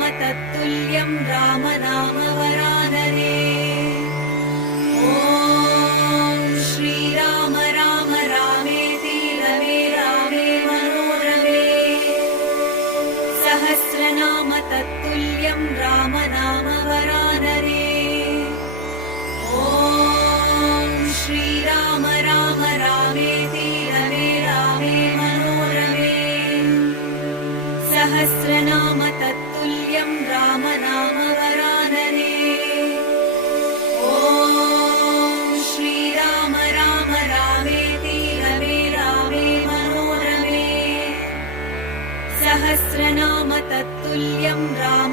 सहस्रनाम तत्तुल्यं राम नाम वरानने। ॐ श्रीराम राम रामेति रमे रामे मनोरमे। सहस्रनाम तत्तुल्यं राम नाम वरानने। ॐ श्रीराम राम रामेति रमे रामे मनोरमे। सहस्रनाम तत्तुल्यं राम नाम वरानने। ॐ श्रीराम राम रामेति रमे रामे मनोरमे। सहस्रनाम तत्तुल्यं राम